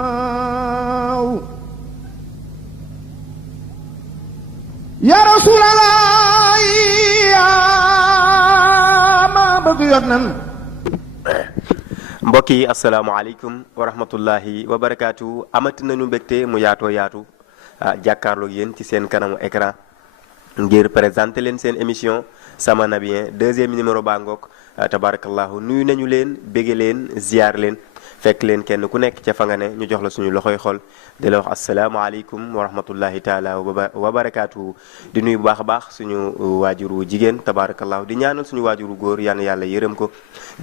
وسناو يا رسول الله يا ما bëgg yonen mbokk yi asalaamaaleykum wa rahmatullahi wa barakaatu amati nañu mbégte mu yaatoo yaatu jàkkaarloog yéen ci seen kanamu écran ngir présenter leen seen émission sama nabien deuxième numéro baa ngoog tabarakallahu nuyu nañu leen bége leen ziar leen fekk leen kenn ku nekk ca fa nga ne ñu jox la suñu loxoy xol di la wax asalaamaaleykum wa rahmatullahi taala wa barakaatu di nuyu bu baax a baax suñu waajuru jigéen tabarakallahu di ñaanal suñu waajuru góor yàlla yàlla yërëm ko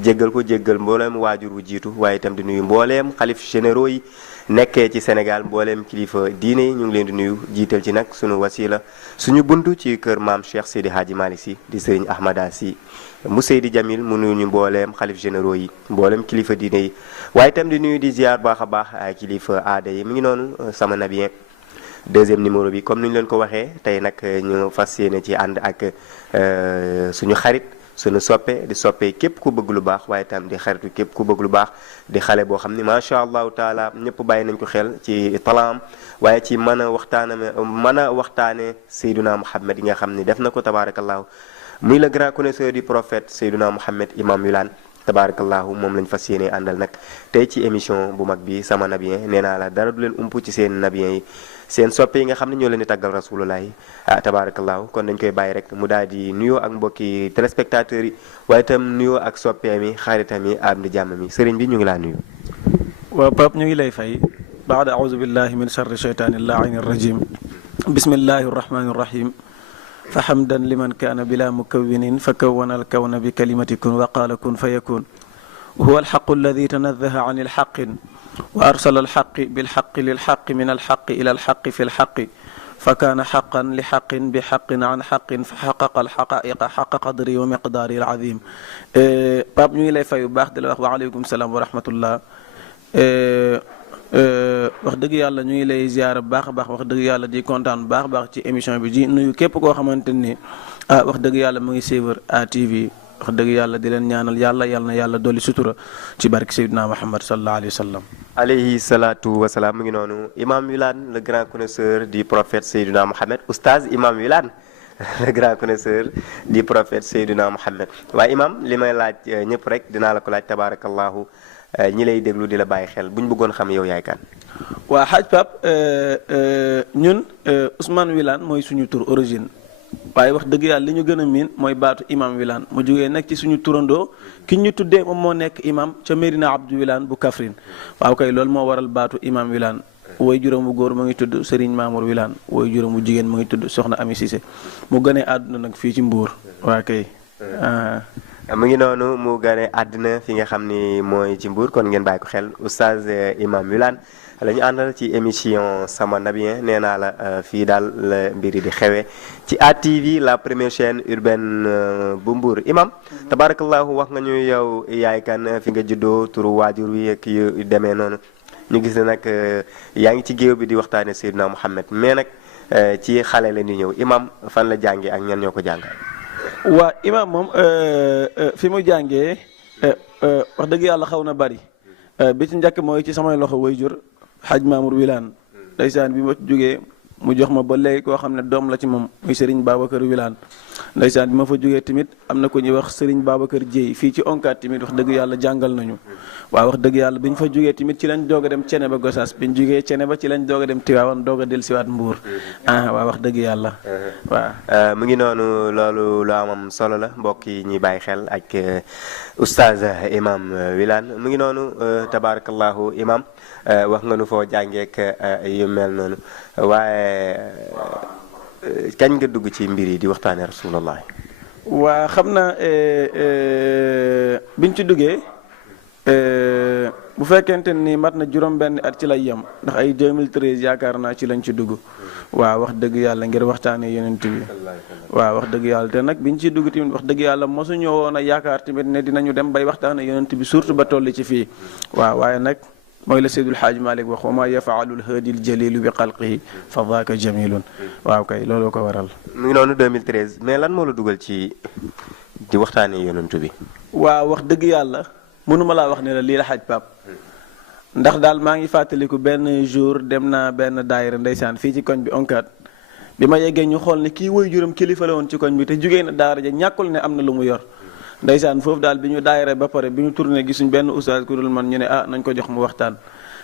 jéggal mbooleem waajuru jiitu waaye itam di nuyu mbooleem xalif généraux yi nekkee ci Sénégal mbooleem kilifa diine yi ñu ngi leen di nuyu jiital ci nag suñu wasila suñu buntu ci kër maam Cheikh Seydi Hadji Malick Sy di sëriñ Ahmada Sy mu Seydi Jamil mu nuyu ñu mbooleem xalif généraux yi mbooleem kilifa diine yi waaye itam di nuyu di ziar baax a baax ay kilifa aada yi mi ngi noonu sama nabien deuxième numéro bi comme ni ñu leen ko waxee tey nag ñu fas yéene ci ànd ak suñu xarit suñu soppe di soppe képp ku bëgg lu baax waaye itam di xaritu képp ku bëgg lu baax di xale boo xam ni macha allahu taala ñëpp bàyyi nañ ko xel ci talaam waaye ci mën a waxtaane Seydina Muhammad yi nga xam ni def na ko tabarakallahu muy le grand connaisseur du prophète Seydina Muhammad imam Wilane tabarakallahu moom lañ fas yéene àndal nag tey ci émission bu mag bi sama nabien nee naa la dara du leen ump ci seen nabien yi seen soppe yi nga xam ne ñoo leen di tàggal rasulullah yi tabarakallahu kon dañ koy bàyyi rek mu daal di nuyoo ak mbokki téléspectateurs yi waaye itam nuyoo ak soppeem yi xaritam yi am di jàmm mi sëriñ bi ñu ngi laa nuyu. waaw Pape ñu ngi lay fay baada auzu billahi min charri cheytaani llaa'ini rajim bismillahi rrahmani rrahim fa hamdan liman kaana bila mukawwinin fa kawwana alkawna bi kalimati kun wa qaala kun fa yakun huwa alxaqu alladi tanazzaha an ilxaqin wa arsala alxaqi bilxaqi lilxaqi min alxaqi ila alxaqi fi alxaqi fa kaana xaqan li xaqin bi xaqin an xaqin fa xaqaqa alxaqaiqa xaqa qadri wa miqdaari alazim Pape ñu ngi lay fay bu baax di la wax waaleykum salaam wa rahmatullah wax dëgg yàlla ñu ngi lay ziyaara bu baax a baax wax dëgg yàlla di kontaan bu baax a baax ci émission bi di nuyu képp koo xamante ni wax dëgg yàlla mu ngi suivre ATV wax dëgg yàlla di leen ñaanal yàlla na yàlla dolli sutura ci barke Seydina Muhammad sallallahu alayhi wa sallam. alayhi salaatu wa salaam mu ngi noonu imam Wilane le grand connaisseur du prophète Seydina Muhammad oustaz imam Wilane le grand connaisseur du prophète Seydina Muhammad waaye imam li may laaj ñëpp rek dinaa la ko laaj tabarakallahu ñi lay déglu di la bàyyi xel bu ñu bëggoon xam yow yaay kan. waa xaaj Pape ñun Ousmane Wilane mooy suñu tur origine waaye wax dëgg yàlla li ñu gën a miin mooy baatu imam Wilane mu jógee nag ci suñu turandoo ki ñu tuddee moom moo nekk imam ca Medina Abdou Wilane bu Kaffrine waaw kay loolu moo waral baatu imam Wilane woy juróom bu góor mu ngi tudd Serigne Mamour Wilane woy juróom bu jigéen mu ngi tudd Soxna Ami Cissé mu gënee àdduna nag fii ci Mbour waa kay. mu ngi noonu mu gane àddina fi nga xam ni mooy ci Mbour kon ngeen bàyyi ko xel oustaz imam Wilane la ñu àndal ci émission sama nabien nee naa la fii daal la mbir yi di xewee ci ATV la première chaîne urbaine bu Mbour imam tabarakallahu wax nga ñu yow yaay kan fi nga juddoo turu waajur wi ak yu demee noonu ñu gis ne nag yaa ngi ci géew bi di waxtaane Seydina Muhammad mais nag ci xale la ñu ñëw imam fan la jàngee ak ñan ñoo ko jàngal. waa imam moom fi mu jàngee wax dëgg yàlla xaw na bari bi ci njëkk mooy ci samay loxo waajur Hadj Mamour Wilane ndeysaan bi ma jógee mu jox ma ba léegi koo xam ne doom la ci moom muy Serigne Babacar Wilane ndeysaan bi ma fa jógee tamit am na ko ñuy wax Serigne Babacar Dieye fii ci onkat tamit wax dëgg yàlla jàngal nañu waaw wax dëgg yàlla bi ñu fa jógee tamit ci lañ doog a dem Cene ba Gosaas bi ñu jógee Cene ba ci lañ doog a dem Tiwaawan doog a dellusiwaat Mbuur waaw wax dëgg yàlla waaw mu ngi noonu loolu lu amam solo la mbokk yi ñuy bàyyi xel ak oustaz imam Wilane mu ngi noonu tabarakallahu imam wax nga nu foo jàngeek yu mel noonu waaye kañ nga dugg ci mbir yi di waxtaane rasulallah. waa xam na biñ ci duggee bu fekkente ni mat na juróom-benn at ci lay yem ndax ay 2013 yaakaar naa ci lañ ci dugg waaw wax dëgg yàlla ngir waxtaanee yonent bi waaw wax dëgg yàlla te nag biñ ciy dugg tamit wax dëgg yàlla mosuñu woon a yaakaar tamit ne dinañu dem bay waxtaanee yonent bi surtout ba toll ci fii waaw waaye nag. mooy la Seydul Xaaj Malik wax wa maa yafaalul haadil jalilu bi xalqihi fa daaka jamilun waaw kay looloo ko waral. mu ngi noonu 2013 mais lan moo la dugal ci di waxtaanee yonent bi. waaw wax dëgg yàlla mënuma laa wax ne la lii la xaj pap ndax daal maa ngi fàttaliku benn jour dem naa benn daayira ndeysaan fii ci koñ bi onkat bi ma yeggee ñu xool ne kii woy juram kilifa la woon ci koñ bi te jugee na daara ja ñàkkul ne am na lu mu yor ndeysaan foofu daal bi ñu daayira ba pare bi ñu tourné gisuñ benn oustaz ku dul man ñu ne nañ ko jox mu waxtaan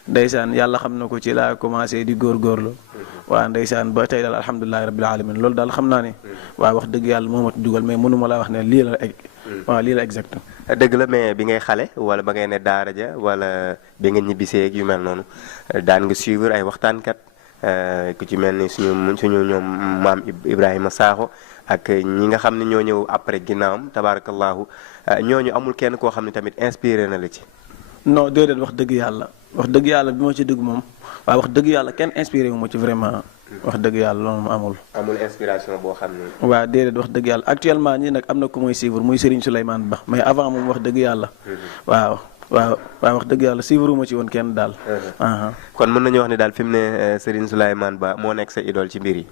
ndeysaan yàlla xam na ko ci laa commencé di góorgóorlu waaw ndeysaan ba tey daal alhamdulilahi rabbil alamin loolu daal xam naa ne waaw wax dëgg yàlla moo ma dugal mais mënuma laa wax ne lii la waaw lii la exact dëgg la mais bi ngay xale wala ba ngay ne daara ja wala bi nga ñibbisee ak yu mel noonu daan nga suivre ay waxtaankat ku ci mel ni suñu ñoom maam Ibrahima Sakho ak ñi nga xam ne ñoo ñëw après ginnaawam tabarakallahu ñooñu amul kenn koo xam ne tamit inspiré na la ci. non déedéet wax dëgg yàlla bi ma ci dugg moom waaw wax dëgg yàlla kenn inspiré wu ma ci vraiment wax dëgg yàlla loolu moom amul inspiration boo xam ne. waaw déedéet wax dëgg yàlla actuellement ñi nag am na ku muy suivre muy Serigne Souleymane Ba mais avant moom wax dëgg yàlla waaw wax dëgg yàlla suivre wu ma ci woon kenn daal. kon mën nañu wax ne daal fi mu ne Serigne Souleymane Ba moo nekk sa idole ci mbir yi.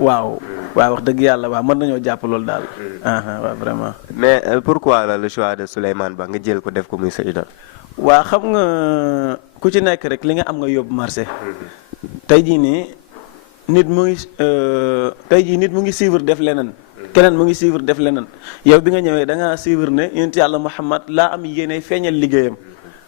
waaw wax dëgg yàlla waaw mën nañoo jàpp loolu daal. waaw vraiment. mais pourquoi le choix de Souleymane Ba nga jël ko def ko muy sa idole. waa xam nga ku ci nekk rek li nga am nga yóbbu marché. tey jii nii nit mu ngi suivre def leneen. keneen mu ngi suivre def leneen yow bi nga ñëwee da ngaa suivre ne yonent yàlla Muhammad laa am yéene feeñal liggéeyam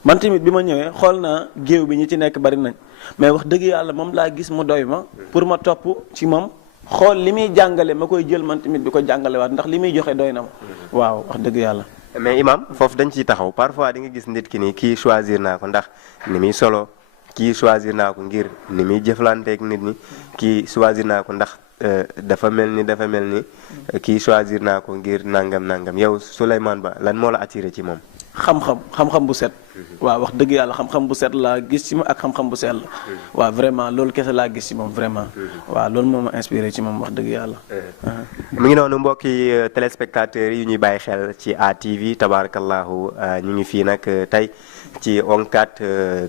man tamit bi ma ñëwee xool naa géew bi ñi ci nekk bari nañ mais wax dëgg yàlla moom laa gis mu doy ma pour ma topp ci moom xool li muy jàngale ma koy jël man tamit di ko jàngale waat ndax li muy joxe doy na ma waaw wax dëgg yàlla. mais imam foofu dañ ciy taxaw parfois di nga gis nit ki ni kii choisir naa ko ndax ni muy solo kii choisir naa ko ngir ni muy jëflanteeg nit ñi kii choisir naa ko ndax dafa mel ni kii choisir naa ko ngir nangam yow Souleymane Ba lan moo la attiré ci moom. xam-xam bu set. waaw wax dëgg yàlla xam-xam bu set laa gis ci moom ak xam-xam bu sell. waaw vraiment loolu kese laa gis ci moom vraiment. waaw loolu moo ma inspiré ci moom wax dëgg yàlla. mu ngi noonu mbokki téléspectateurs yi ñuy bàyyi xel ci ATV tabarakallahu ñu ngi fii nag tey ci onkat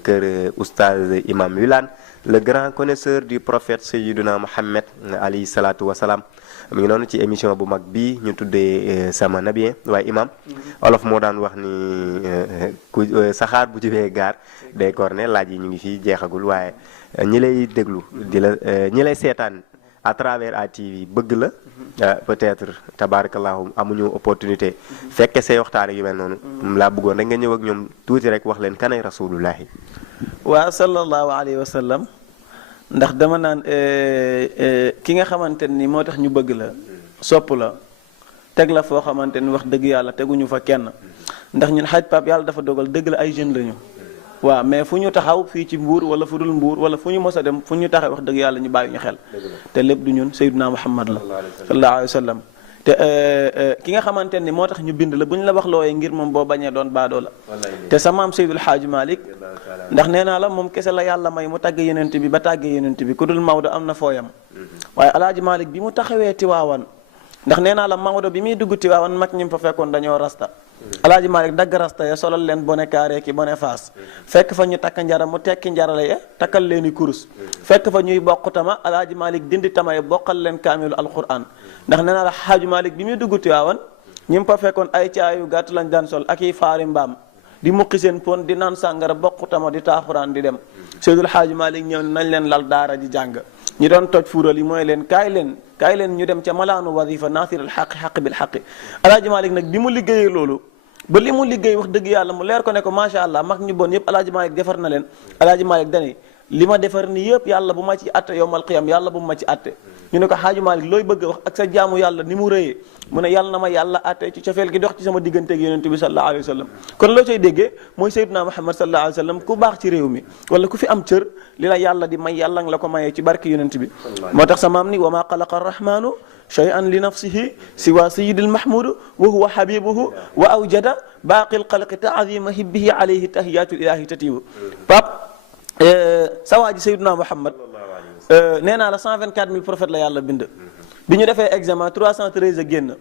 kër oustaz Imam Wilane le grand connaisseur du prophète Sayyiduna Muhammad alayhi salaatu wa salaam. mu ngi noonu ci émission bu mag bii ñu tuddee sama nabien waaye imam olof moo daan wax ni ku saxaar bu jubee gaar day korne laaj yi ñu ngi fii jeexagul waaye ñi lay déglu ñi lay seetaan à travers ATV bëgg la peut-être tabarakallahu amuñu opportunité fekke say waxtaan yu mel noonu laa bëggoon rek nga ñëw ak ñoom tuuti rek wax leen kanay rasulullahi waa sallallahu alayhi wa sallam ndax dama naan ki nga xamante ni moo tax ñu bëgg la sopp la teg la foo xamante ni wax dëgg yàlla teguñu fa kenn ndax ñun xaaj pap yàlla dafa dogal dëgg la ay jeunes lañu waaw mais fu ñu taxaw fii ci mbuur wala fu dul mbuur wala fu ñu mos a dem fu ñu taxaw wax dëgg yàlla ñu bàyyi ñu xel te lépp du ñun Seydina Muhammad la sallallahu alayhi wa sallam te ki nga xamante ni moo tax ñu bind la bu ñu la wax looyee ngir moom boo bañee doon baadoo la te sa maam Seydul Xaaji Malik ndax nee naa la moom kese la yàlla may mu tàgg yenent bi ba tàgg yenent bi ku dul Maodo am na fooyam waaye alaaji Malik bi mu taxawee Tiwaawan ndax nee naa la Maodo bi muy dugg Tiwaawan mag ñi fa fekkoon dañoo rasta alaaji Malik dagg rasta ya solal leen bone carré ki bone faas fekk fa ñu takk njara mu tekki njarale ya takkal leen i kurus fekk fa ñuy bokk tama alaaji Malik dindi tama ya bokkal leen kaamilu alquran ndax nee naa la xaaju Malik bi muy dugg Tiwaawan ñi fa fekkoon ay caayu gàtt lañ daan sol ak i faari mbaam di muqi seen pon di naan sàngara bokk tama di taaxuraan di dem Seydul Xaaju Malik ñëw nañ leen lal daara ji jàng ñi doon toj fuural yi mooy leen kaay leen ñu dem ca malaanu wadifa naasiral xaqi xaqi bil xaqi alaaji Malik nag bi mu liggéeyee loolu ba li mu liggéey wax dëgg yàlla mu leer ko ne ko macha allah mag ñu bon yëpp alaaji Malik defar na leen alaaji Malik dani li ma defar ni yëpp yàlla bu ma ci atte yowmal qiyam yàlla bu ma ci atte ñu ne ko Xaaju Malik looy bëgg a wax ak sa jaamu yàlla ni mu rëyee mu ne yàlla na ma yàlla atte ci cofeel gi dox ci sama digganteeg yonent bi sallallahu alayhi wa sallam kon loo cay déggee mooy Seydina Muhammad sallallahu alayhi wa sallam ku baax ci réew mi wala ku fi am cër li la yàlla di may yàlla nga la ko mayee ci barke yonent bi moo tax sa maam ni wa ma xalaqa arrahmanu shay'an li nafsihi siwa sayyidil mahmud wa huwa habibuhu wa awjada baaqil xalqi taazima hibbihi alayhi tahiyatul ilahi tatibu pap sawaa ji Seydina Muhammad nee naa la 124000 prophètes la yàlla bind bi ñu defee examen 313 a génn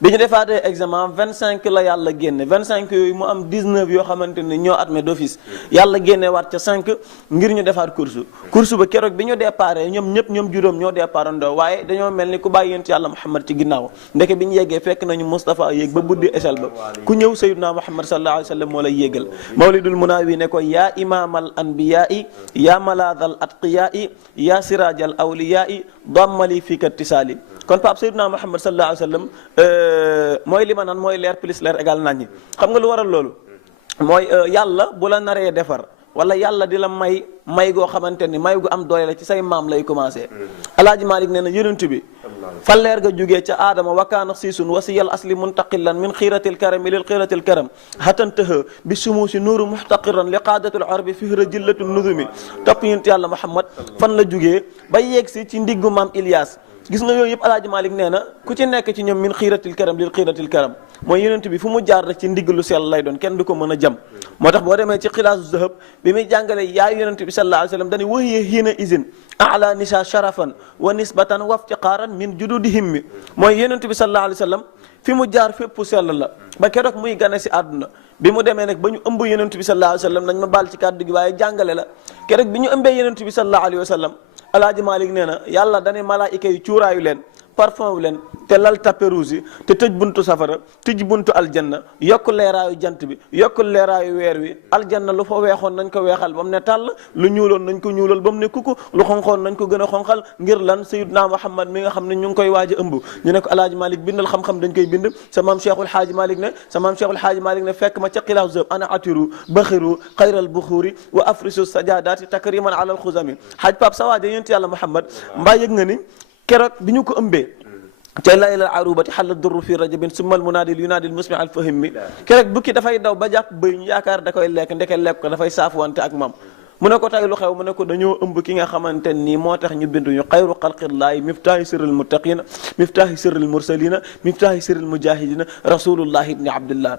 bi ñu defaatee examen 25 la yàlla génne 25 yooyu mu am 19 yoo xamante ni ñoo admis d'office yàlla génne waat ca 5 ngir ñu defaat course ba keroog bi ñu déparé ñoom juróom ñoo départ ndoo waaye dañoo mel ni ku bàyyi yonent yàlla Muhammad ci ginnaaw ndeke bi ñu yeggee fekk nañu Moustapha yéeg ba buddi échelle ba ku ñëw sayyiduna Muhammad sallallahu alayhi wa sallam moo lay yéegal mawlidul munawi ne ko yaa imamal anbiyaai yaa malaadal atqiyaai yaa siraajal awliyaai dammali fii ka tisaali kon Pape sayyiduna Muhammad sallallahu alayhi wa sallam mooy li ma naan mooy leer plus leer égal nañ ñi xam nga lu waral loolu mooy yàlla bu la naree defar wala yàlla di la may goo xamante ni may gu am doole la ci say maam lay commencé alaaji Malik nee na yonent bi fa leer ga jógee ca aadama wakaana siisun wasiyal asli muntaqilan min xiiratil karami lil xiiratil karam hatantaha bi sumuusi nuuru muxtaqiran li qaadatul arbi fihra jillatul nuzumi topp yonent yàlla Muhammad fan la jógee ba yegg si ci ndiggu maam Ilias gis nga yooyu yëpp alaaji Malik nee na ku ci nekk ci ñoom min xiiratil karam lil xiiratil karam mooy yonent bi fu mu jaar rek ci ndigg lu sell lay doon kenn du ko mën a jam moo tax boo demee ci xilaasu zahab bi muy jàngale yaayu yonent bi sallallahu alayhi wa sallam dañuy wahiya hiina izin ala nisa sharafan wa nisbatan wa iftiqaaran min jududi himmi mooy yonent bi sallallahu alayhi wa sallam fi mu jaar fépp sell la ba keroog muy gane si àdduna bi mu demee nag ba ñu ëmb yonent bi sallallahu alayhi wa sallam nañ ma baal ci kàddu gi waaye jàngale la keroog bi ñu ëmbee yonent bi sallallahu alayhi wa sallam alaaji Malik nee na yàlla dane malaayika yi cuuraayu leen parfum wu leen te lal tapis rouge yi te tëj buntu safara tëj buntu aljanna yokk leeraayu jant bi yokk leeraayu weer wi aljanna lu fa weexoon nañ ko weexal ba mu ne tàll lu ñuuloon nañ ko ñuulal ba mu ne kuku lu xonqoon nañ ko gën a xonqal ngir lan sayyidna Muhammad mi nga xam ne ñu ngi koy waaj a ëmb ñu ne ko alaaji Malik bindal xam-xam dañ koy bind sa maam Cheikhul Haaji Malik ne fekk ma ca xilaasu zëb ana atiru baxiru xayral buxuuri wa afrisu sajadaati takriman ala al xuzami xaaj Pape sa waaja yonent yàlla Muhammad mbaa yëg nga ni keroog bi ñu ko ëmbee tey laylal arubati xalla durru fi rajabin summal munaadil yunaadil musmi al fahim mi keroog bukki dafay daw ba jàpp bëy ñu yaakaar da koy lekk ndeke lekk ko dafay saafuwante ak moom mu ne ko tey lu xew mu ne ko dañoo ëmb ki nga xamante nii moo tax ñu bindu ñu xayru xalqillaahi miftaahi sirril muttaqina miftaahi sirril mursalina miftaahi sirril mujahidina rasulullahi ibni abdillah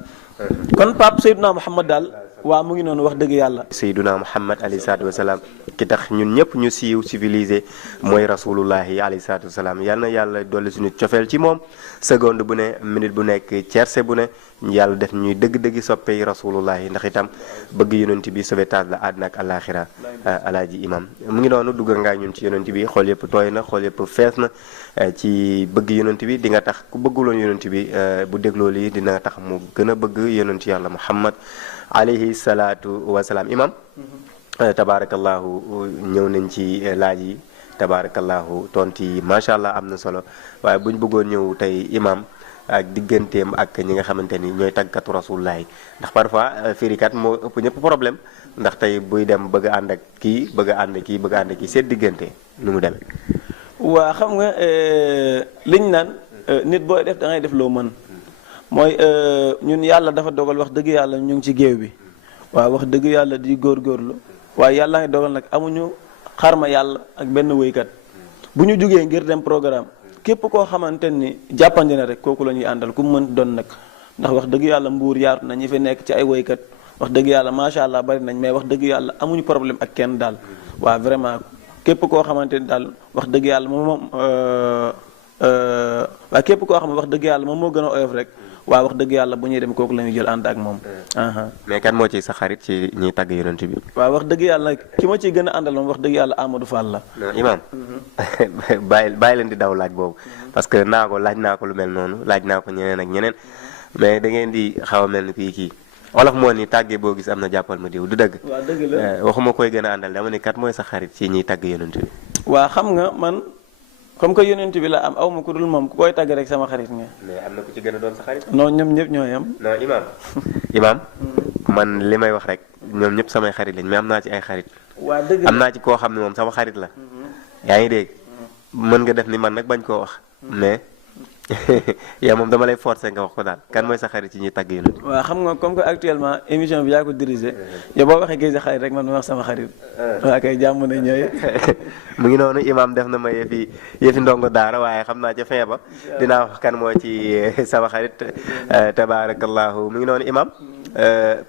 kon Pape Seydina Muhammad daal waaw mu ngi noonu wax dëgg yàlla Seydina Muhammad alayhi salaatu wasalaam ki tax ñun ñëpp ñu siiw civilisé mooy rasulullahi alayhi salaatu wasalaam yal na yàlla dolli suñu cofeel ci moom seconde bu ne minute bu nekk tiercé bu ne yàlla def ñuy dëgg-dëgg soppey rasulullahi ndax itam bëgg yonent bi sauvetage la àddina ak àllaaxira alaaji imam mu ngi noonu dugg ngaa ñun ci yonent bi xool yëpp tooy na xool yëpp fees na ci bëgg yonent bi di nga tax ku bëgguloon yonent bi bu dégloo lii dina tax mu gën a bëgg yonent yàlla Muhammad alayhi salaatu wasalaam imam tabarakallahu ñëw nañ ci laaj yi tabarakallahu tontu yi macha allah am na solo waaye bu ñu bëggoon ñëw tey imam ak digganteem ak ñi nga xamante ni ñooy tàggatu rasulullahi ndax parfois firikat moo ëpp ñëpp problème ndax tey buy dem bëgg a ànd ak kii bëgg a ànd kii bëgg a ànd kii seet diggante nu mu demee. waa xam nga liñ naan nit booy def da ngay def loo mën. mooy ñun yàlla dafa dogal wax dëgg yàlla ñu ngi ci géew bi waaw wax dëgg yàlla di góorgóorlu waaye yàlla ngi dogal nag amuñu xarma yàlla ak benn wéykat bu ñu jógee ngir dem programme képp koo xamante ni jàppandi na rek kooku la ñuy àndal ku mu mën doon nag ndax wax dëgg yàlla mbuur yaatu na ñi fi nekk ci ay wéykat wax dëgg yàlla macha allah bari nañ mais wax dëgg yàlla amuñu problème ak kenn daal waaw vraiment képp koo xamante ni daal wax dëgg yàlla moom waaye képp koo xam ne wax dëgg yàlla moom moo gën a oyof rek waaw wax dëgg yàlla bu ñuy dem kooku la ñuy jël ànd ak moom. mais kan moo ci sa xarit ci ñiy tagg yonent bi. waaw wax dëgg yàlla ki ma ciy gën a àndal moom wax dëgg yàlla Amadou Fall la. non imam bàyyi leen di daw laaj boobu parce que laaj naa ko lu mel noonu laaj naa ko ñeneen ak ñeneen mais da ngeen di xaw a mel ni kii wolof moo ni tàggee boo gis am na jàppal ma diw du dëgg. waaw dëgg la waxuma koy gën a àndal dama ne kat mooy sa xarit ci ñiy tagg yonent bi. waa xam nga man. comme que yonent bi la am aw ma ku dul moom ku koy tàgg rek sama xarit nga. mais am na ku ci gën a doon sa xarit. non ñoom ñëpp ñoo yam. non imam man li may wax rek ñoom ñëpp samay xarit lañ mais am naa ci ay xarit. waa dëgg am naa ci koo xam ne moom sama xarit la. yaa ngi dégg mën nga def ni man nag bañ koo wax mais yow moom dama lay forcer nga wax ko daal kan mooy sa xarit ci ñuy tàgg yonent. waaw xam nga comme que actuellement émission bi yaa ko dirigé yow boo waxee kii sa xarit rek man ma wax sama xarit. waa kay jàmm na ñooy. mu ngi noonu imam def na ma yëfi ndongo daara waaye xam naa ca fin ba dinaa wax kan moo ci sama xarit tabaarakallahu mu ngi noonu imam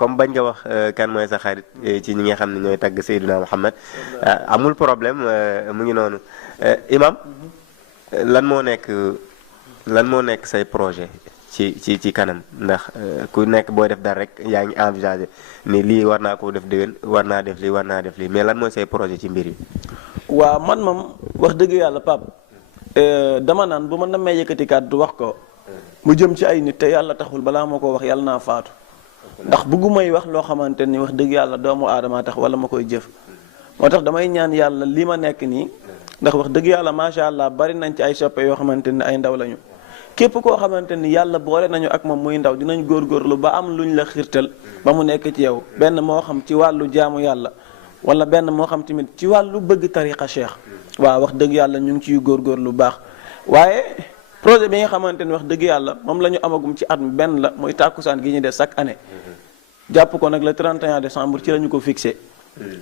comme bañ nga wax kan mooy sa xarit ci ñi nga xam ne ñooy tagg Seydina Muhammad amul problème mu ngi noonu imam lan moo nekk say projet ci kanam ndax ku nekk booy def dara rek yaa ngi envisager ni lii war naa koo def déwén war naa def lii war naa def lii mais lan mooy say projet ci mbir yi. waaw man moom wax dëgg yàlla Pape dama naan bu ma namee yëkkati kàddu wax ko mu jëm ci ay nit te yàlla taxul balaa ma ko wax yàlla naa faatu ndax bëggumay wax loo xamante ni wax dëgg yàlla doomu aadama tax wala ma koy jëf moo tax damay ñaan yàlla li ma nekk nii ndax wax dëgg yàlla macha allah bari nañ ci ay soppe yoo xamante ni ay ndaw lañu képp koo xamante ni yàlla boole nañu ak moom muy ndaw dinañ góorgóorlu ba am luñ la xirtal ba mu nekk ci yow benn moo xam ci wàllu jaamu yàlla wala benn moo xam tamit ci wàllu bëgg tariqa cheikh waaw wax dëgg yàlla ñu ngi ciy góorgóorlu lu baax waaye projet bi nga xamante ni wax dëgg yàlla moom la ñu amagum ci at mi benn la mooy tàkkusaan gi ñu def chaque année jàpp ko nag le 31 décembre ci la ñu ko fixé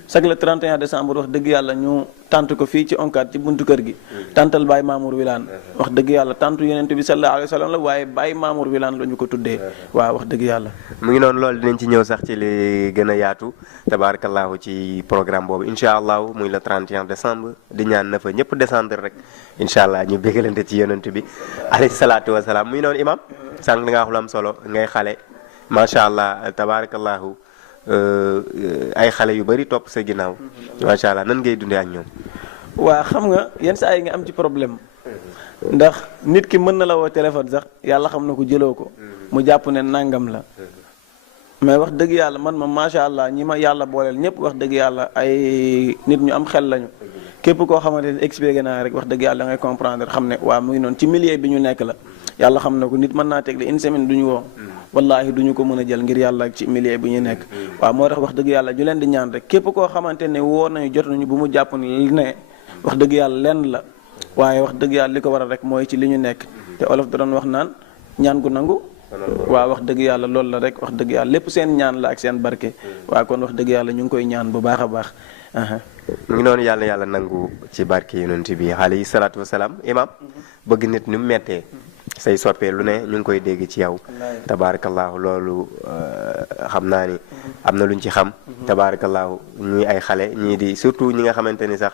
chaque le 31 décembre wax dëgg yàlla ñu tant ko fii ci onkat ci buntu kër gi tantal Baye Mamour Wilane wax dëgg yàlla tantu yonent bi sallallahu alayhi wa sallam la waaye Baye Mamour Wilane la ñu ko tuddee waaw wax dëgg yàlla mu ngi noonu loolu dinañ ci ñëw sax ci li gën a yaatu tabarakallahu ci programme boobu incha allahu muy le 31 décembre di ñaan na fa ñëpp descendre rek incha allah ñu bégalante ci yonent bi alayhi salaatu wasalaam mu ngi noonu imam sànq da nga wax lu am solo ngay xale macha allah tabarakallahu ay xale yu bari topp sa ginnaaw macha allah nan ngay dundee ak ñoom. waa xam nga yenn saa yi nga am ci problème ndax nit ki mën na la woo téléphone sax yàlla xam na ko jëloo ko mu jàpp ne nangam la mais wax dëgg yàlla man ma macha allah ñi ma yàlla booleel ñëpp wax dëgg yàlla ay nit ñu am xel lañu képp koo xamante ne expliqué naa rek wax dëgg yàlla ngay comprendre xam ne waa mu ngi noonu ci milieu bi ñu nekk la yàlla xam na ko nit mën naa teg une semaine du ñu woo wallahi duñu ko mën a jël ngir yàlla ci milieu bi ñu nekk waaw moo tax wax dëgg yàlla ñu leen di ñaan rek képp koo xamante ne woo nañu jot nañu bu mu jàpp ne wax dëgg yàlla lenn la waaye wax dëgg yàlla li ko waral rek mooy ci li ñu nekk te olof da doon wax naan ñaan gu nangu waaw wax dëgg yàlla loolu la rek wax dëgg yàlla lépp seen ñaan la ak seen barke waaw kon wax dëgg yàlla ñu ngi koy ñaan bu baax a baax mu ngi noonu yàlla nangu ci barke yonent bi alayhi salaatu wasalaam imam bëgg nit ni mu mettee say soppee lu ne ñu ngi koy dégg ci yow tabaarakallaahu loolu xam naa ni am na luñ ci xam tabaarakallaahu ñuy ay xale ñii di surtout ñi nga xamante ni sax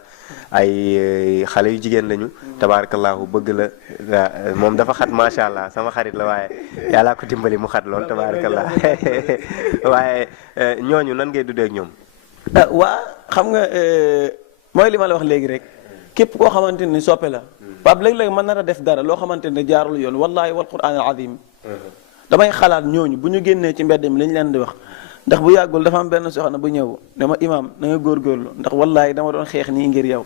ay xale yu jigéen lañu tabaarakallaahu bëgg la moom dafa xat macha allah sama xarit la waaye yàllaa ko dimbali mu xat lool tabaarakallah waaye ñooñu nan ngay dundee ak ñoom. waa xam nga mooy li ma la wax léegi rek képp koo xamante ni soppe la Pape léeg-léeg mën na def dara loo xamante ne jaarul yoon wallahi wal quraan al azim damay xalaat ñooñu bu ñu génnee ci mbedd mi li ñu leen di wax ndax bu yàggul dafa am benn soxna bu ñëw dama imaam na nga góorgóorlu ndax wallahi dama doon xeex nii ngir yow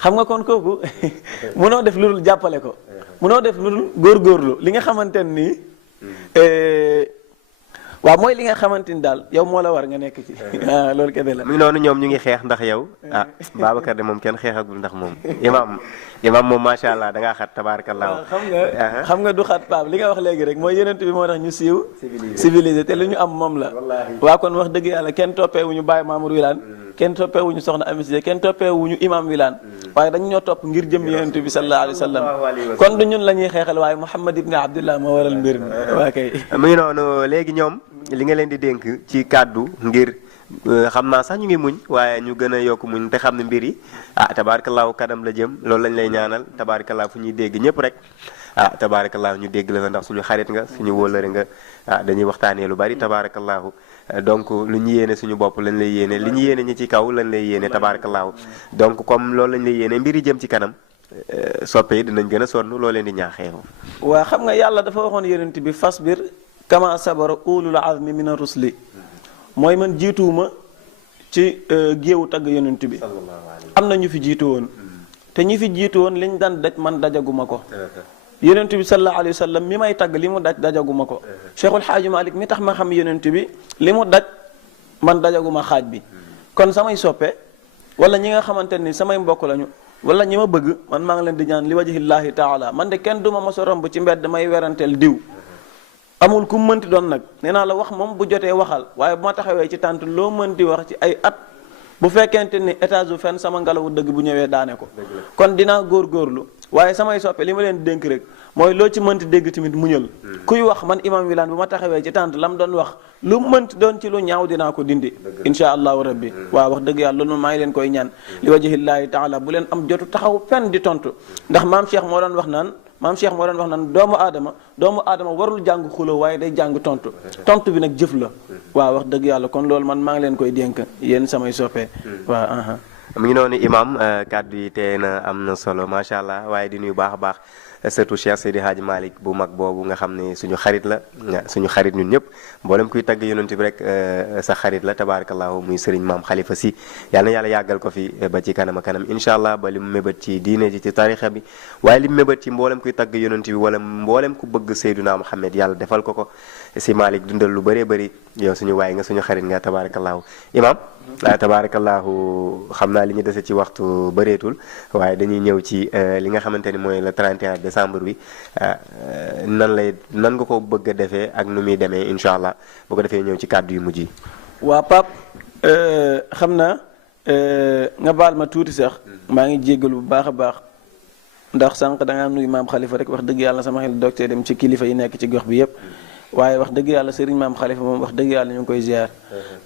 xam nga kon kooku mënoo def lu dul jàppale ko mënoo def lu dul góorgóorlu li nga xamante nii waaw mooy li nga xamante ni daal yow moo la war nga nekk ci loolu kese la. mi ngi noonu ñoom ñu ngi xeex ndax yow ah Babacar de moom kenn xeexagul ndax moom imaam moom macha allah da ngaa xat tabaarakallaa. xam nga du xat Pape li nga wax léegi rek mooy yeneen bi moo tax ñu siiw. civilisé te li ñu am moom la. waa kon wax dëgg yàlla kenn toppeewuñu Baye Mamour Wilane kenn toppeewuñu Soxna Amisé kenn toppeewuñu imam Wilane waaye dañu ñoo topp ngir jëm yeneen bi sallallahu alayhi wa sallam kon du ñun la ñuy xeexal waaye Muhammad ibn Abdullah moo waral mbir mi waa kay. mi ngi noonu léegi ñoom li nga leen di dénk ci kàddu ngir xam naa sax ñu ngi muñ waaye ñu gën a yokk muñ te xam ne mbir yi tabaarakallaahu kanam la jëm loolu lañ lay ñaanal tabaarakallaahu fu ñuy dégg ñëpp rek tabaarakallaahu ñu dégg la nga ndax suñu xarit nga suñu wóolare nga dañuy waxtaanee lu bari tabaarakallaahu donc lu ñu yéene suñu bopp lañ lay yéene li ñu yéene ñi ci kaw lañ lay yéene tabaarakallaahu donc comme loolu lañ lay yéene mbir yi jëm ci kanam soppe yi dinañ gën a sonn loo leen di ñaaxee. waa xam nga yàlla dafa waxoon yonent bi fasbir kama sabara ulul azmi mina rusli mooy man jiituwuma ci géewu tagg yonent bi am na ñu fi jiitu woon te ñi fi jiitu woon liñ daan daj man dajaguma ko yonent bi sallallahu alayhi wa sallam mi may tagg li mu daj dajaguma ko Cheikhul Xaaji Malik mi tax ma xam yonent bi li mu daj man dajaguma xaaj bi kon samay soppe wala ñi nga xamante ni samay mbokk lañu wala ñi ma bëgg man maa ngi leen di ñaan li wajhillahi taala man de kenn duma mos a romb ci mbedd may weranteel diw amul ku mënti doon nag nee naa la wax moom bu jotee waxal waaye bu ma taxawee ci tànt loo mënti wax ci ay at bu fekkente ni étage u fenn sama ngelawu dëgg bu ñëwee daane ko kon dinaa góorgóorlu waaye samay soppe li ma leen dénk rek mooy loo ci mënti dégg tamit muñal kuy wax man imam Wilane bu ma taxawee ci tànt lam doon wax lu mënti doon ci lu ñaaw dinaa ko dindi insha allahu rabbi waaw wax dëgg yàlla loolu maa ngi leen koy ñaan li wajhillahi taala bu leen am jotu taxaw fenn di tontu ndax maam Cheikh moo doon wax naan maam Cheikh moo doon wax naan doomu aadama warul jàng xuloo waaye day jàng tontu bi nag jëf la waaw wax dëgg yàlla kon loolu man maa ngi leen koy dénk yéen samay soppee waaw mu ngi noonu imam kàddu yi tey na am na solo macha allah waaye di nuyu baax a baax surtout Cheikh Seydi Hadji Malick bu mag boobu nga xam ne suñu xarit la suñu xarit ñun ñëpp mboolem kuy tagg yonent bi rek sa xarit la tabarakallahu muy Serigne Maam Khalifa Sy yal na yàlla yàggal ko fi ba ci kanam a kanam incha allah ba li mu mébét ci diine ji ci tarixa bi waaye li mu mébét ci mboolem kuy tagg yonent bi wala mboolem ku bëgg Seydina Muhammad yàlla defal ko si Malick dundal lu bëree bëri yow suñu waay nga suñu xarit nga tabarakallahu imam tabarakallahu xam naa li ñu dese ci waxtu bëreetul waaye dañuy ñëw ci li nga xamante ni mooy le 31 décembre bi nan nga ko bëgg a defee ak nu muy demee incha allah bu ko defee ñëw ci kàddu yu mujj yi. waa Pape xam naa nga baal ma tuuti sax maa ngi jéggalu bu baax a baax ndax sànq da ngaa nuyu maam Khalifa rek wax dëgg yàlla sama xel docteur dem ci kilifa yi nekk ci gox bi yépp waaye wax dëgg yàlla sëriñ maam Khalifa moom wax dëgg yàlla ñu ngi koy ziar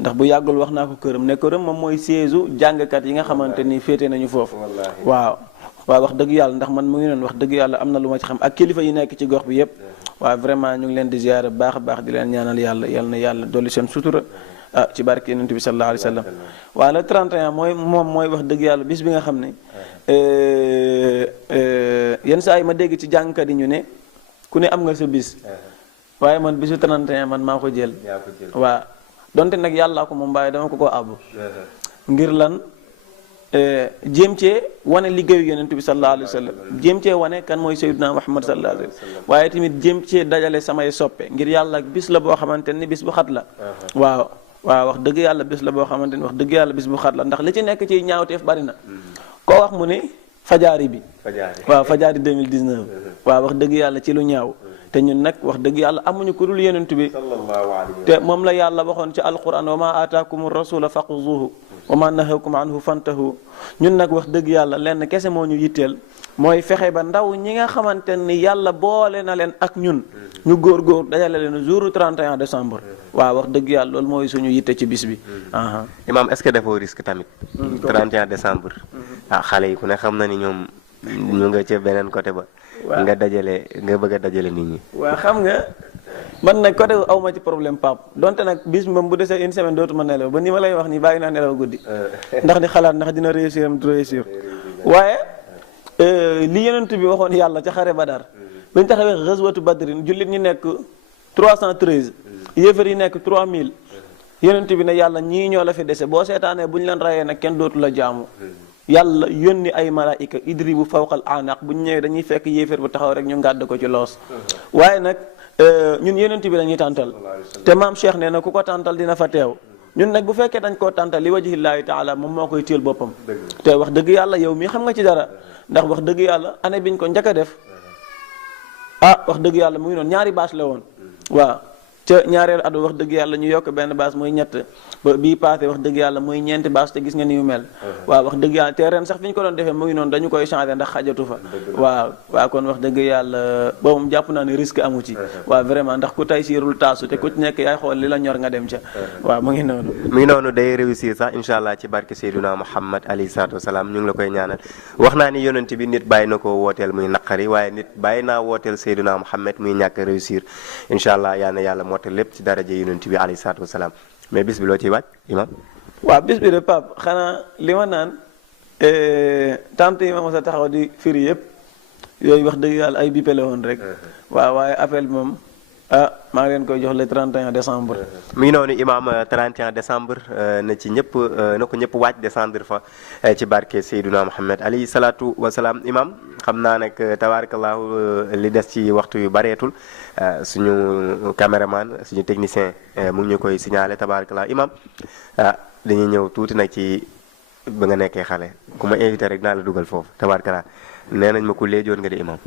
ndax bu yàggul wax naa ko këram ne këram moom mooy siège jàngkat yi nga xamante ni féete nañu foofu waaw wax dëgg yàlla ndax man mu ngi noonu wax dëgg yàlla am na lu ma ci xam ak kilifa yi nekk ci gox bi yépp waaw vraiment ñu ngi leen di ziar bu baax a baax di leen ñaanal yàlla yal na yàlla dolli seen sutura ci barke yonent bi sallallahu alayhi wa sallam waaw le 31 mooy wax dëgg yàlla bis bi nga xam ne yenn saa yi ma dégg ci jàngkat yi ñu ne ku ne am nga sa bis waaye man bisu 31 man maa ko jël waaw donte nag yàllaa ko moom waaye dama ko àbb ngir lan jéem cee wane liggéeyu yonent bi sallallahu alayhi wa sallam jéem cee wane kan mooy Seydina Muhammad sallallahu alayhi wa sallam waaye tamit jéem cee dajale samay soppe ngir yàlla bis la boo xamante ni bis bu xat la waaw wax dëgg yàlla bis la boo xamante ni wax dëgg yàlla bis bu xat la ndax li ci nekk ci ñaawteef bari na koo wax mu ne fajaari bi waaw fajaari 2019 waaw wax dëgg yàlla ci lu ñaaw te ñun nag wax dëgg yàlla amuñu ku dul yonent bi te moom la yàlla waxoon ci alquran wa ma aataakum rasula faquzuhu wa ma nahakum anhu fantahu ñun nag wax dëgg yàlla lenn kese moo ñu yitteel mooy fexe ba ndaw ñi nga xamante ni yàlla boole na leen ak ñun ñu góor dajale leen jour 31 décembre waaw wax dëgg yàlla loolu mooy suñu yitte ci bis bi imam est-ce que dafoo risque tamit 31 décembre xale yi ku ne xam na ni ñoom ñu nga ca beneen côté ba nga bëgg a dajale nit ñi waaw xam nga man nag côté aw ma ci problème Pape donte nag bis moom bu desee une semaine dootuma nelaw ba ni ma lay wax ni bàyyi naa nelaw guddi ndax di xalaat ndax dina réussir am du réussir waaye li yonent bi waxoon yàlla ca xare Badar bañ taxawee ghazwatu Badrin jullit ñi nekk 313 yéefar yi nekk 3000 yonent bi ne yàlla ñii ñoo la fi dese boo seetaanee bu ñu leen rayee nag kenn dootu la jaamu yàlla yónni ay malaayika idribu fawqal anaq bu ñu ñëwee dañuy fekk yéefar bu taxaw rek ñu ngàdd ko ci loos waaye nag ñun yonent bi dañuy tàntal te maam Cheikh nee na ku ko tàntal dina fa teew ñun nag bu fekkee dañ koo tàntal li wajhillaahi taala moom moo koy téel boppam te wax dëgg yàlla yow mii xam nga ci dara ndax wax dëgg yàlla année biñ ko njëkk a def wax dëgg yàlla mu ngi noonu ñaari bâche la woon waaw ca ñaareelu at wax dëgg yàlla ñu yokk benn bâche muy ñett ba bii paase wax dëgg yàlla muy ñeenti bâche te gis nga ni mu mel waaw wax dëgg yàlla te ren sax fi ñu ko doon defee mu ngi noonu dañu koy changé ndax xajatu fa waaw kon wax dëgg yàlla boobu moom jàpp naa ne risque amu ci waaw vraiment ndax ku tay siirul taasu te ku ci nekk yaay xool li la ñor nga dem ca waaw mu ngi noonu day réussir sax incha allah ci barke Seydina Muhammad alayhi salaatu wasalaam ñu ngi la koy ñaanal wax naa ni yonent bi nit bàyyi na ko wooteel muy naqari waaye nit bàyyi naa wooteel Seydina Muhammad muy ñàkk réussir incha allah yaa na yàlla te lépp ci daraja yonent bi alayhi salaatu wasalaam mais bis bi loo ciy waaj imam waaw bis bi de Pape xanaa li ma naan tant yi ma mos a taxaw di firi yëpp yooyu wax dëgg yàlla ay bippe la woon rek waaw waaye appel bi moom maa ngi leen koy jox le 31 décembre mi ngi noonu imam 31 décembre na ci ñëpp na ko ñëpp waaj descendre fa ci barke Seydina Muhammad alayhi salaatu wasalaam imam xam naa nag tabarakallahu li des ci waxtu yu bareetul suñu caméraman suñu technicien mu ngi ñu koy signalé tabarakallahu imam dañuy ñëw tuuti nag ci ba nga nekkee xale ku ma invité rek naa la dugal foofu tabarakallahu nee nañ ma ku léejoon nga di imam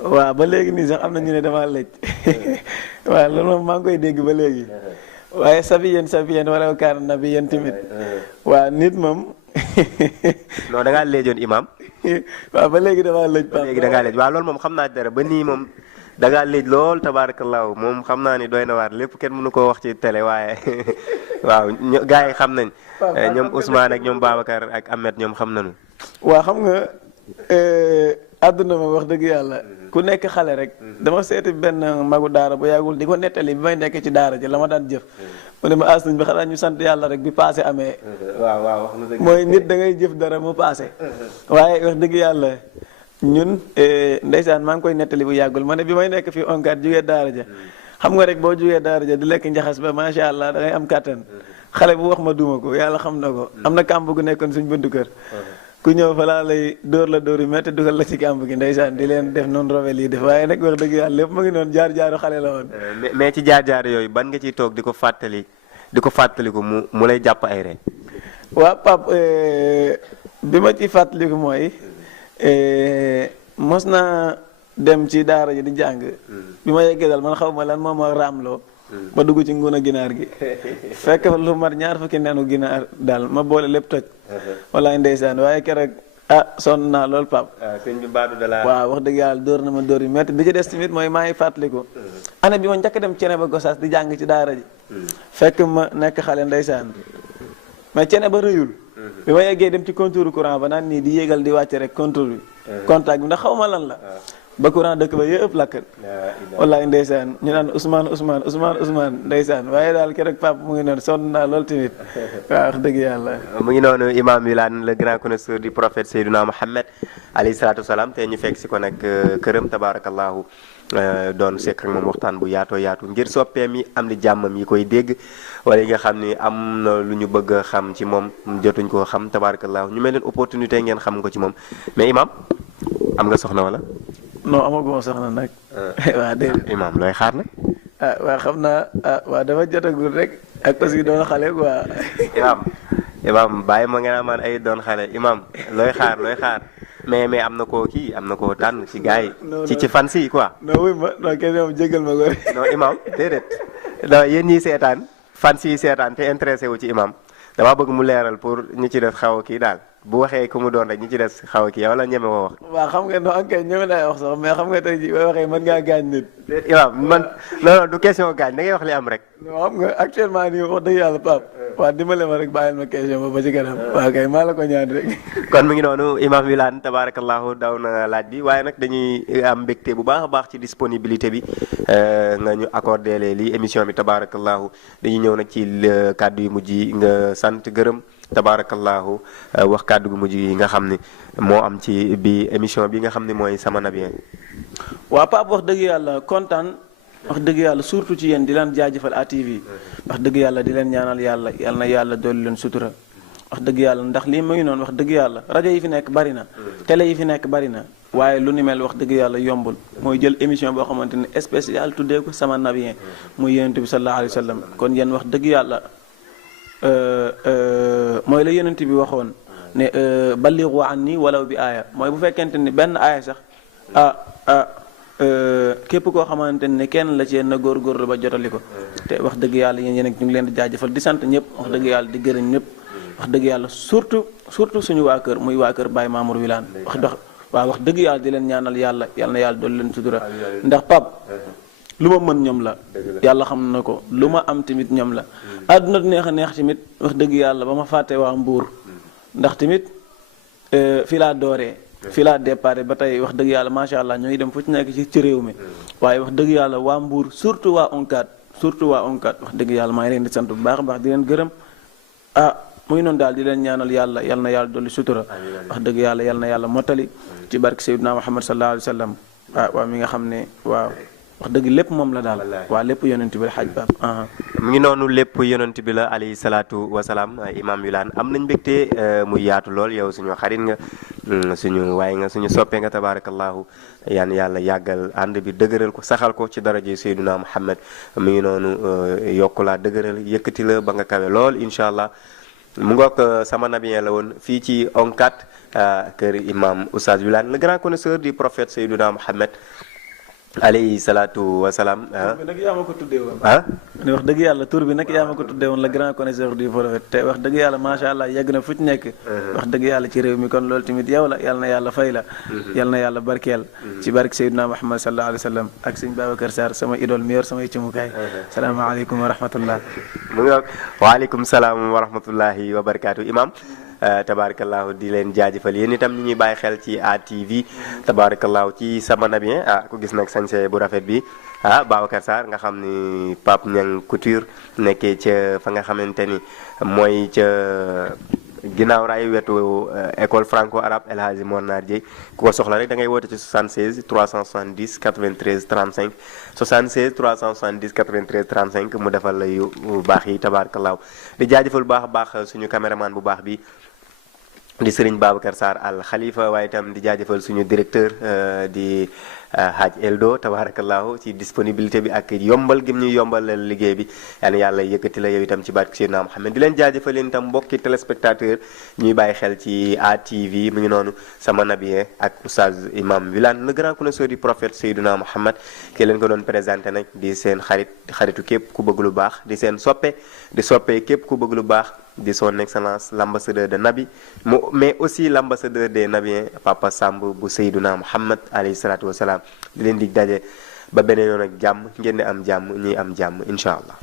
waaw ba léegi nii sax am na ñu ne dama lëj waaw loolu moom maa ngi koy dégg ba léegi waaye safiyen wala kaan nabiyen tamit waaw nit moom non da ngaa léejoon imam waaw ba léegi dama lëj ba léegi da ngaa lëj waaw loolu moom xam naa dara ba nii moom da ngaa lëj lool tabaarakallaahu moom xam naa ni doy na waar lépp kenn mënu koo wax ci télé waaye waaw gars yi xam nañ ñoom Ousmane ak ñoom Babacar ak Ahmed ñoom xam nañu waaw xam nga àdduna ma wax dëgg yàlla ku nekk xale rek dama seeti benn magu daara bu yàggul di ko nettali bi may nekk ci daara ji la ma daan jëf mu ne ma sëñ bi xanaa ñu sant yàlla rek bi passé amee waaw waaw wax na dëgg mooy nit da ngay jëf dara mu passé waaye wax dëgg yàlla ñun ndeysaan maa ngi koy nettali bu yàggul ma ne bi may nekk fii onkat jugee daara ja xam nga rek boo jugee daara ja di lekk njaxas ba macha allah da ngay am kàttan xale bu wax ma duma ko yàlla xam na ko am na kàmb gu nekkoon suñ buntu kër ku ñëw fa laa lay dóor la dóor yu métti dugal la ci kàmb gi ndeysaan di leen def noonu robel yi def waaye nag wax dëgg yàlla lépp mu ngi noonu jaar-jaaru xale la woon mais ci jaar-jaar yooyu ban nga ciy toog di ko fàttaliku mu lay jàpp ay ree waaw Pape bi ma ci fàttaliku mooy mos naa dem ci daara ji di jàng bi ma yeggee daal man xaw ma lan moo ma raamloo ma dugg ci nguna ginaar gi fekk lu mat 2 fukki nenu ginaar daal ma boole lépp toj wallaay ndeysaan waaye keroog sonn naa lool Pape sëñ bi baadu de la waaw wax dëgg yàlla dóor na ma dóor yu métti bi ci des tamit mooy maa ngi fàttaliku année bi ma njëkk dem cene ba Gosaas di jàng ci daara ji fekk ma nekk xale ndeysaan mais cene ba rëyul bi ma yeggee dem ci contour courant ba naan nii di yéegal di wàcce rek contour bi contact bi ndax xaw ma lan la ba courant dëkk ba yëpp lakk wallaay ndeysaan ñu naan Ousmane ndeysaan waaye daal keroog Pape mu ngi noonu sonn naa lool tamit waaw wax dëgg yàlla mu ngi noonu Imam Wilane le grand connaisseur du prophète Seydina Mohamed alayhi salaatu wasalaam te ñu fekk si ko nag këram tabarakallahu doon sekk ak moom waxtaan bu yaatoo yaatu ngir soppeem yi am di jàmmam yi koy dégg wala yi nga xam ni am na lu ñu bëgg a xam ci moom jotuñ koo xam tabarakallahu ñu mel leen opportunité ngeen xam ko ci moom mais Imam am nga soxna wala non amaguma soxna nag waaw déedéet Imam looy xaar nag waa xam naa waa dafa jotagul rek ak aussi doon xale quoi Imam bàyyi ma nga naa man ay doon xale Imam looy xaar mais am na koo kii am na koo tànn ci gars yi ci fan si quoi non wuy ma non kenn moom jégal ma ko non Imam déedéet non yéen ñiy seetaan fan si seetaan te intéressé wu ci Imam damaa bëgg mu leeral pour ñu ci def xaw a kii daal bu waxee ku mu doon rek ñu ci des xaw a kii wala ñeme woo wax. waaw xam nga non ok ñeme naa wax sax mais xam nga tey jii boo waxee mën ngaa gaañ nit. Imam man non du question gaañ da ngay wax li am rek. non xam nga actuellement nii wax dëgg yàlla Pape. waaw dimbale ma rek bàyyil ma question ba ci kanam. waaw kay maa la ko ñaan rek. kon mu ngi noonu Imam Wilane tabarakallahu daw na laaj bi waaye nag dañuy am mbégte bu baax a baax ci disponibilité bi nga ñu accordé lii émission bi tabarakallahu dañuy ñëw nag ci kàddu yu mujj yi nga sant gërëm. tabarakallahu wax kàddu gu mujj yi nga xam ni moo am ci bi émission bi nga xam ni mooy sama nabien waaw Pape wax dëgg yàlla kontaan wax dëgg yàlla surtout ci yéen di leen jaajëfal ATV wax dëgg yàlla di leen ñaanal yàlla yal na yàlla dolli leen sutura wax dëgg yàlla ndax lii mu ngi noonu wax dëgg yàlla rajo yi fi nekk bari na télé yi fi nekk bari na waaye lu ni mel wax dëgg yàlla yombul mooy jël émission boo xamante ne spécial tuddee ko sama nabien muy yonent bi sallallahu alayhi wa sallam kon yéen wax dëgg yàlla mooy la yonent bi waxoon ne ballighu anni walaw bi aaya mooy bu fekkente ni benn aaya sax képp koo xamante ne kenn la ci yéen na góorgóorlu ba jotali ko te wax dëgg yàlla yéen ñu ngi leen di jaajëfal di sant ñëpp wax dëgg yàlla di gërëm ñëpp wax dëgg yàlla surtout suñu waa kër muy waa kër Baye Mamour Wilane wax dëgg yàlla di leen ñaanal yàlla yal na yàlla dool leen sutura ndax Pape lu ma mën ñoom la yàlla xam na ko lu ma am tamit ñoom la àdduna neex a neex tamit wax dëgg yàlla ba ma fàtte waa Mbour ndax tamit fii laa dooree fii laa déparé ba tey wax dëgg yàlla macha allah ñoo ngi dem fu ci nekk ci réew mi waaye wax dëgg yàlla waa Mbour surtout waa onkat wax dëgg yàlla maa ngi leen di sant bu baax a baax di leen gërëm muy noonu daal di leen ñaanal yàlla yal na yàlla dolli sutura wax dëgg yàlla yal na yàlla mottali ci barke Seydina Muhammad sallallahu alayhi wa sallam waaw mi nga xam ne waaw wax dëgg lépp moom la daal waa lépp yonent bi la xaj baab mu ngi noonu lépp yonent bi la alayhi salaatu wasalaam Imam Wilane am nañ mbégte muy yaatu lool yow suñu xarit nga suñu waaye nga suñu soppe nga tabarakallahu yaan yàlla yàggal ànd bi dëgëral ko saxal ko ci daraje Seydina Muhammad mu ngi noonu yokku laa dëgëral yëkkati la ba nga kawe lool incha allah mu ngoog sama nabien la woon fii ci onkat kër Imam Oustaz Wilane le grand connaisseur du prophète Seydina Muhammad alayhi salaatu wasalaam. tur bi nag yaa ma ko tuddee woon. wax dëgg yàlla tur bi nag yaa ma ko tuddee woon le grand connaisseur du prophète te wax dëgg yàlla macha allah yegg na fu ci nekk. wax dëgg yàlla ci réew mi kon loolu tamit yow la yal na yàlla fay la. yal na yàlla barkeel. ci barke Seydina Muhammad sallallahu alayhi wa sallam ak sëñ Babacar Sarr sama idole mi yor samay cimukaay. salaamaaleykum wa rahmatullah. mu ngi waaleykum salaam wa rahmatullahi wa barakaatu Imam. tabarakallahu di leen jaajëfal yéen itam ñu ñuy bàyyi xel ci ATV tabarakallahu ci sama nabi ku gis nag sañse bu rafet bi Babacar Sarr nga xam ni Pape Niang Couture nekkee ca fa nga xamante ni mooy ca ginnaaw raay wetu école franco arabe El Hadji Mor Nar Dieye ku ko soxla rek da ngay woote ci 76 370 93 35 76 370 93 35 mu defal la yu baax yi tabarakallahu di jaajëfal bu baax a baax suñu caméraman bu baax bi di Serigne Babacar Sarr al Khalifa waaye itam di jaajëfal suñu directeur di Hadj Eldo tabarakallahu ci disponibilité bi ak yombal gim ñuy yombal liggéey bi yal na yàlla yëkkati la yow itam ci barke Seydina Muhammad di leen jaajëfal leen itam mbokki téléspectateur ñuy bàyyi xel ci ATV mu ngi noonu sama nabiyen ak oustaz imam Wilane le grand connaisseur du prophète Seydina Muhammad ki leen ko doon présenté nag di seen xaritu képp ku bëgg lu baax di seen soppe di soppe képp ku bëgg lu baax di son excellence l'ambassadeur de Nabi mais aussi l'ambassadeur des nabiens Papa Samb bu Seydina Muhammad alayhi salaatu wasalaam di leen dig daje ba beneen yoon ak jàmm ngeen di am jàmm ñuy am jàmm incha allah